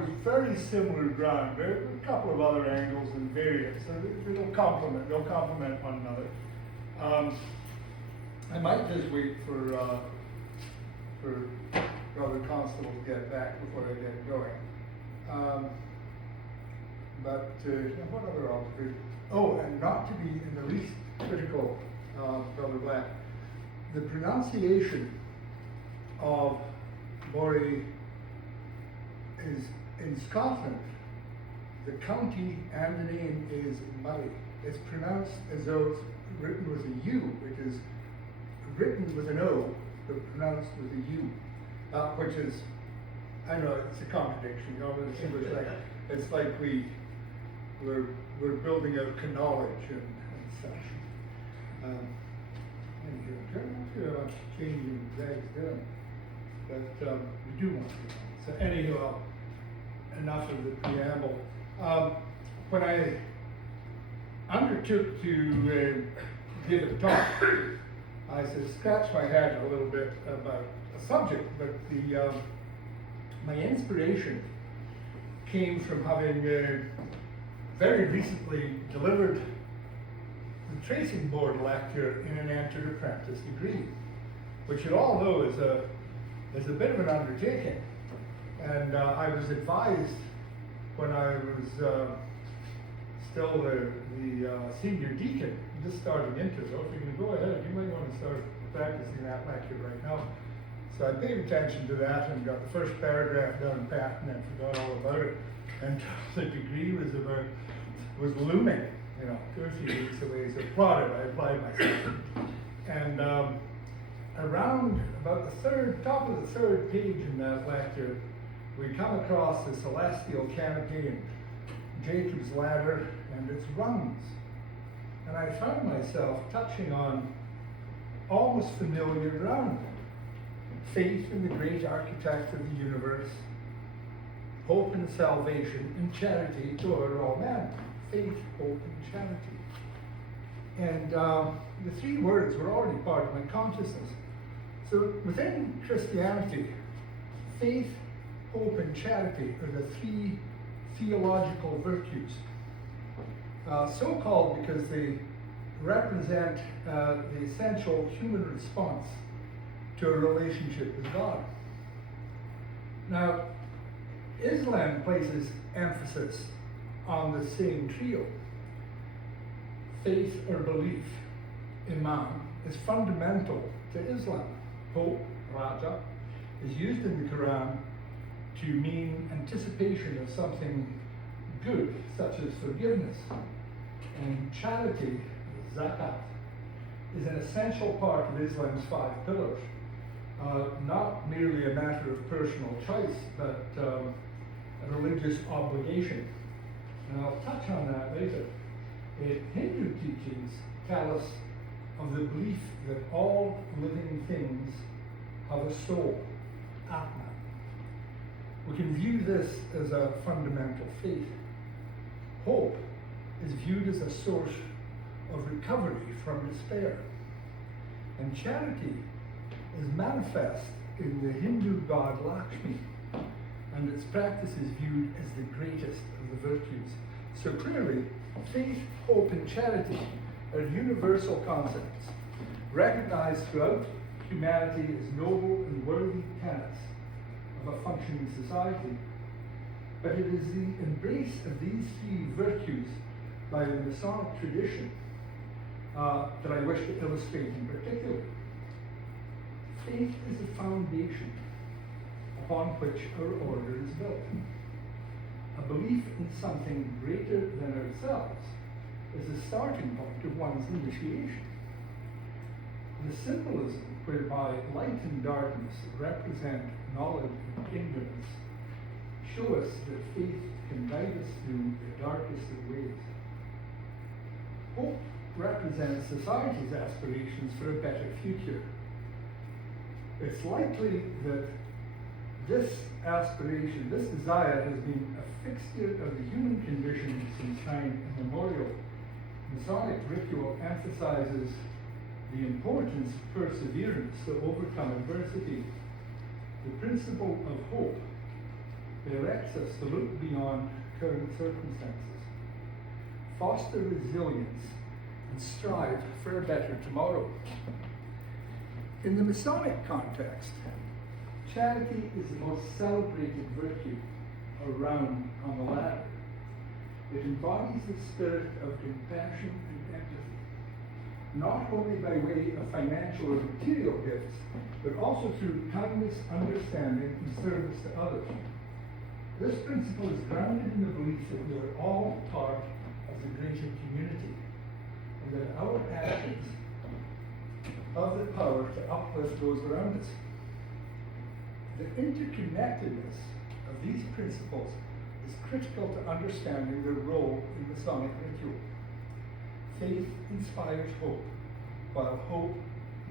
covers very similar ground. There are a couple of other angles and variants, so they'll complement one another. I might just wait for Brother Constable to get back before I get going. What other observation? Oh, and not to be in the least critical, Brother Black, the pronunciation of Moray is in Scotland. The county and the name is Murray. It's pronounced as though it's written with a U, which is written with an O, but pronounced with a U, which is, I know it's a contradiction, you know, it's like we're building out knowledge and such. Anyway, I'm not sure about changing Zag's doing, but we do want to. So anyhow, enough of the preamble. When I undertook to give a talk, I said, scratch my head a little bit about a subject, but my inspiration came from having very recently delivered the tracing board lecture in an entered apprentice degree, which you all know is a bit of an undertaking. And I was advised when I was still the senior deacon, just starting into it, if you're going to go ahead, you might want to start practicing that lecture right now. So I paid attention to that and got the first paragraph down pat and then forgot all about it. And the degree was looming, 2 or 3 weeks away, so I applied myself. And around about top of the third page in that lecture, we come across the celestial canopy and Jacob's ladder and its rungs. And I found myself touching on almost familiar ground. Faith in the great architect of the universe, hope and salvation, and charity toward all men. Faith, hope, and charity. And the 3 words were already part of my consciousness. So within Christianity, faith, hope, and charity are the 3 theological virtues. So called because they represent the essential human response to a relationship with God. Now, Islam places emphasis on the same trio. Faith or belief, Iman, is fundamental to Islam. Hope, Raja, is used in the Quran to mean anticipation of something good, such as forgiveness. And charity, zakat, is an essential part of Islam's 5 pillars. Not merely a matter of personal choice, but a religious obligation. And I'll touch on that later. Hindu teachings tell us of the belief that all living things have a soul, Atma. We can view this as a fundamental faith. Hope is viewed as a source of recovery from despair. And charity is manifest in the Hindu god Lakshmi, and its practice is viewed as the greatest of the virtues. So clearly, faith, hope, and charity are universal concepts, recognized throughout humanity as noble and worthy tenets of a functioning society. But it is the embrace of these 3 virtues by the Masonic tradition that I wish to illustrate in particular. Faith is the foundation upon which our order is built. A belief in something greater than ourselves is the starting point of one's initiation. The symbolism whereby light and darkness represent knowledge and ignorance show us that faith can guide us through the darkest of ways. Hope represents society's aspirations for a better future. It's likely that this aspiration, this desire, has been a fixture of the human condition since time immemorial. Masonic ritual emphasizes the importance of perseverance to overcome adversity. The principle of hope directs us to look beyond current circumstances, foster resilience, and strive for a better tomorrow. In the Masonic context, charity is the most celebrated virtue around on the ladder. It embodies the spirit of compassion and empathy, not only by way of financial or material gifts, but also through kindness, understanding, and service to others. This principle is grounded in the belief that we are all part of the greater community, and that our actions have the power to uplift those around us. The interconnectedness of these principles is critical to understanding their role in Masonic ritual. Faith inspires hope, while hope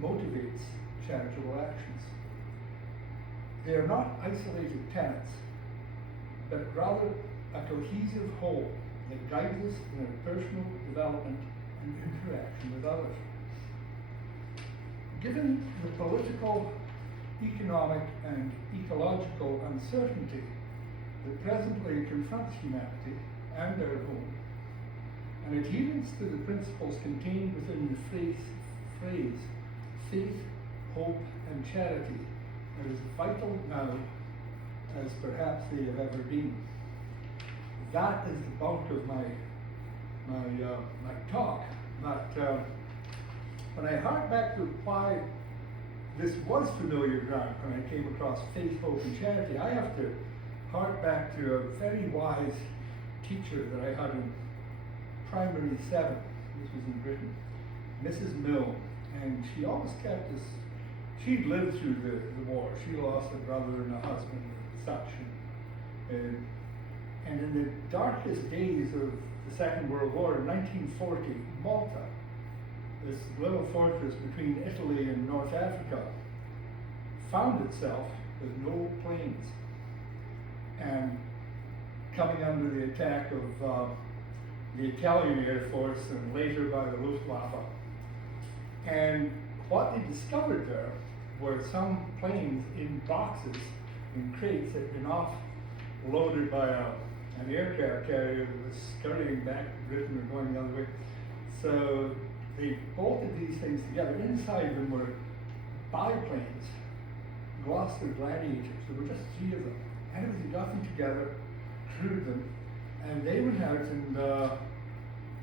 motivates charitable actions. They are not isolated tenets, but rather a cohesive whole that guides us in our personal development and interaction with others. Given the political, economic, and ecological uncertainty that presently confronts humanity and our own, and adherence to the principles contained within the phrase faith, hope, and charity are as vital now as perhaps they have ever been. That is the bulk of my talk. But when I hark back to why this was familiar ground when I came across faith, hope, and charity, I have to hark back to a very wise teacher that I had in primary 7. This was in Britain, Mrs. Mill, and she always kept us. She'd lived through the war. She lost a brother and a husband and such. And in the darkest days of the Second World War, in 1940, Malta, this little fortress between Italy and North Africa, found itself with no planes and coming under the attack of the Italian Air Force and later by the Luftwaffe. And what they discovered there were some planes in boxes, in crates, that had been offloaded by an aircraft carrier that was scurrying back to Britain or going the other way. So they bolted these things together. Inside them were biplanes, Gloucester Gladiators. There were just 3 of them. Anyway, they got them together, crewed them, and they went out and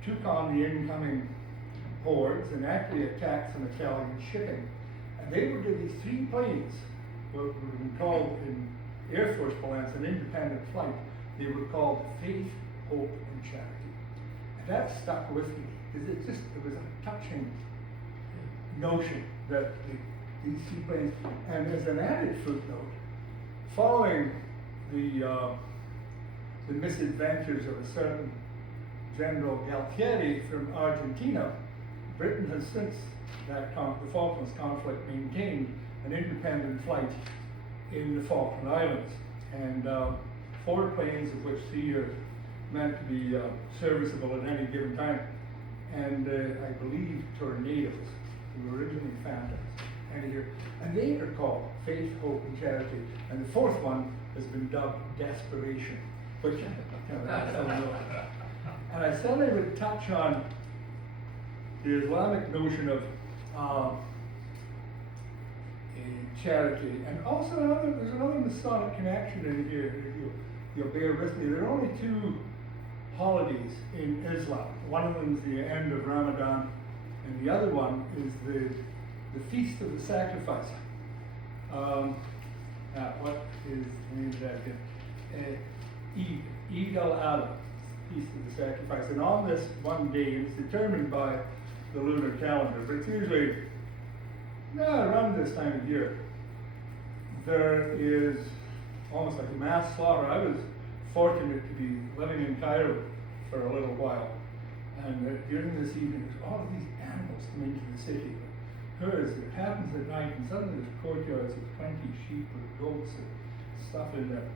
took on the incoming hordes and actually attacked some Italian shipping. And they were these 3 planes, what would have been called in Air Force parlance an independent flight. They were called Faith, Hope, and Charity. And that stuck with me, because it was a touching notion that these 2 planes, and as an added footnote, following the misadventures of a certain General Galtieri from Argentina, Britain has since the Falklands conflict maintained an independent flight in the Falkland Islands, and 4 planes, of which 3 are meant to be serviceable at any given time, and I believe Tornadoes, who were originally Phantoms, and they are called Faith, Hope, and Charity, and the 4th one has been dubbed Desperation, which that's how we know. And I said I would touch on the Islamic notion of charity, and also there's another Masonic connection in here. You'll bear with me. There are only 2 holidays in Islam. One of them is the end of Ramadan, and the other one is the Feast of the Sacrifice. What is the name of that again? Eid al-Adha, Feast of the Sacrifice. And on this one day, it's determined by the lunar calendar, but it's usually around this time of year. There is almost like a mass slaughter. I was fortunate to be living in Cairo for a little while, and during this evening, all of these animals come into the city. Herds, it happens at night, and suddenly there's courtyards with 20 sheep or goats and stuff in there,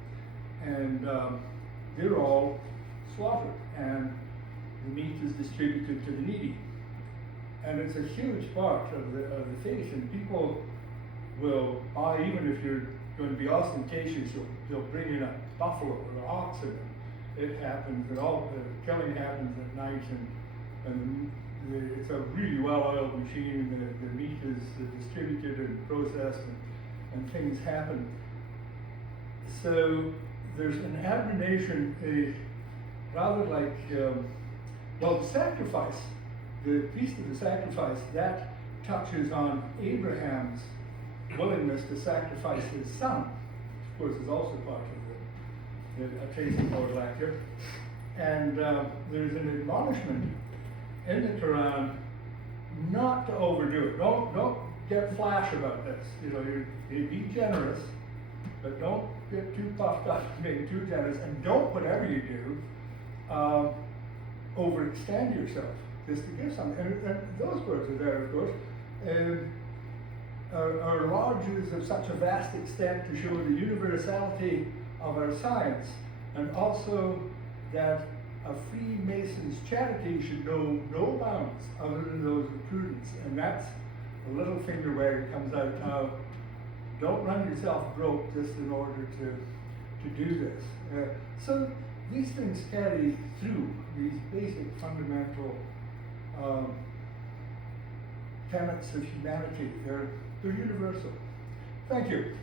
and they're all slaughtered, and the meat is distributed to the needy. And it's a huge part of the faith, and people will buy, even if you're going to be ostentatious, they'll bring in buffalo or oxen. It happens, and all the killing happens at night, and it's a really well-oiled machine. The meat is distributed and processed, and things happen. So there's an admonition, rather like, well, the sacrifice, the feast of the sacrifice, that touches on Abraham's willingness to sacrifice his son. Of course, is also part of a tracing code lecture. And there's an admonishment in the Quran not to overdo it. Don't get flash about this. You know, you be generous, but don't get too puffed up being too generous, and don't, whatever you do, overextend yourself just to give something. And those words are there, of course. Our knowledge is of such a vast extent to show the universality of our science, and also that a Freemason's charity should know no bounds other than those of prudence. And that's a little finger where it comes out now. Don't run yourself broke just in order to do this. So these things carry through, these basic fundamental tenets of humanity. They're universal. Thank you.